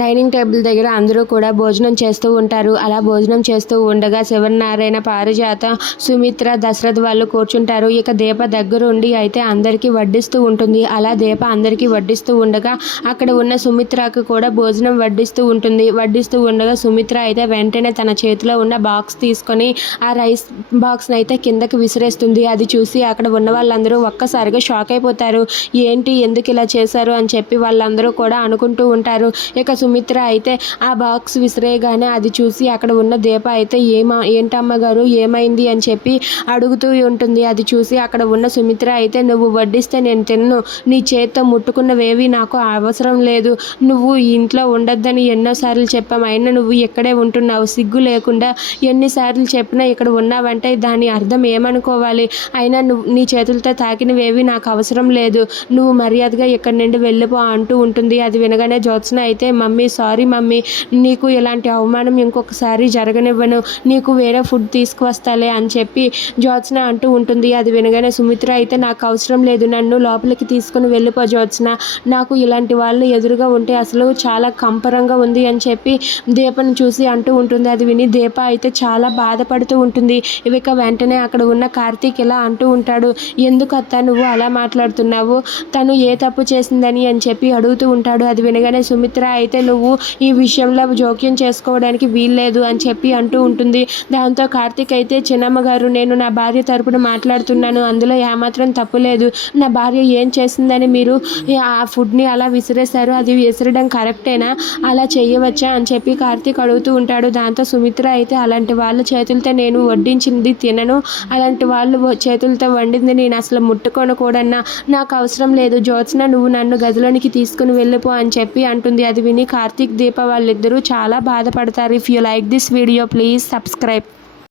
Dining table దగ్గర అందరూ కూడా భోజనం చేస్తూ ఉంటారు. అలా భోజనం చేస్తూ ఉండగా శివనారాయణ, పారిజాత, సుమిత్ర, దశరథ్ వాళ్ళు కూర్చుంటారు. ఇక దీప దగ్గరుండి అయితే అందరికీ వడ్డిస్తూ ఉంటుంది. అలా దీప అందరికీ వడ్డిస్తూ ఉండగా అక్కడ ఉన్న సుమిత్రకు కూడా భోజనం వడ్డిస్తూ ఉంటుంది. వడ్డిస్తూ ఉండగా సుమిత్ర అయితే వెంటనే తన చేతిలో ఉన్న బాక్స్ తీసుకొని ఆ రైస్ బాక్స్ని అయితే కిందకి విసిరేస్తుంది. అది చూసి అక్కడ ఉన్న వాళ్ళందరూ ఒక్కసారిగా షాక్ అయిపోతారు. ఏంటి, ఎందుకు ఇలా చేశారు అని చెప్పి వాళ్ళందరూ కూడా అనుకుంటూ ఉంటారు. ఇక సుమిత్ర అయితే ఆ బాక్స్ విసిరేయగానే అది చూసి అక్కడ ఉన్న దీప అయితే ఏంటమ్మ గారు ఏమైంది అని చెప్పి అడుగుతూ ఉంటుంది. అది చూసి అక్కడ ఉన్న సుమిత్ర అయితే నువ్వు వడ్డిస్తే నేను తిన్ను, నీ చేత్తో ముట్టుకున్నవేవి నాకు అవసరం లేదు, నువ్వు ఇంట్లో ఉండొద్దని ఎన్నోసార్లు చెప్పాం, అయినా నువ్వు ఇక్కడే ఉంటున్నావు, సిగ్గు లేకుండా ఎన్నిసార్లు చెప్పినా ఇక్కడ ఉన్నావంటే దాని అర్థం ఏమనుకోవాలి, అయినా నువ్వు నీ చేతులతో తాకినవేవి నాకు అవసరం లేదు, నువ్వు మర్యాదగా ఇక్కడి నుండి వెళ్ళిపో అంటూ ఉంటుంది. అది వినగానే జ్యోత్స్న అయితే మమ్మీ సారీ మమ్మీ, నీకు ఇలాంటి అవమానం ఇంకొకసారి జరగనివ్వను, నీకు వేరే ఫుడ్ తీసుకువస్తాలే అని చెప్పి జ్యోత్స్న అంటూ ఉంటుంది. అది వినగానే సుమిత్ర అయితే నాకు అవసరం లేదు, నన్ను లోపలికి తీసుకుని వెళ్ళిపో జ్యోత్స్న, నాకు ఇలాంటి వాళ్ళు ఎదురుగా ఉంటే అసలు చాలా కంపరంగా ఉంది అని చెప్పి దీపను చూసి అంటూ ఉంటుంది. అది విని దీప అయితే చాలా బాధపడుతూ ఉంటుంది. ఇక వెంటనే అక్కడ ఉన్న కార్తీక్ ఇలా అంటూ ఉంటాడు, ఎందుకు అత్త నువ్వు అలా మాట్లాడుతున్నావు, తను ఏ తప్పు చేసిందని అని చెప్పి అడుగుతూ ఉంటాడు. అది వినగానే సుమిత్ర అయితే నువ్వు ఈ విషయంలో జోక్యం చేసుకోవడానికి వీల్లేదు అని చెప్పి అంటూ ఉంటుంది. దాంతో కార్తీక్ అయితే చిన్నమ్మ గారు నేను నా భార్య తరపున మాట్లాడుతున్నాను, అందులో ఏమాత్రం తప్పు లేదు, నా భార్య ఏం చేసిందని మీరు ఆ ఫుడ్ని అలా విసిరేశారు, అది విసిరడం కరెక్టేనా, అలా చేయవచ్చా అని చెప్పి కార్తీక్ అడుగుతూ ఉంటాడు. దాంతో సుమిత్ర అయితే అలాంటి వాళ్ళ చేతులతో నేను వడ్డించింది తినను, అలాంటి వాళ్ళు చేతులతో వండింది నేను అసలు ముట్టుకొని కూడా నాకు అవసరం లేదు, జ్యోత్స్న నువ్వు నన్ను గదిలోనికి తీసుకుని వెళ్ళిపో అని చెప్పి అంటుంది. అది విని కార్తీక్, దీప వాళ్ళిద్దరూ చాలా బాధపడతారు. If you like this video please subscribe.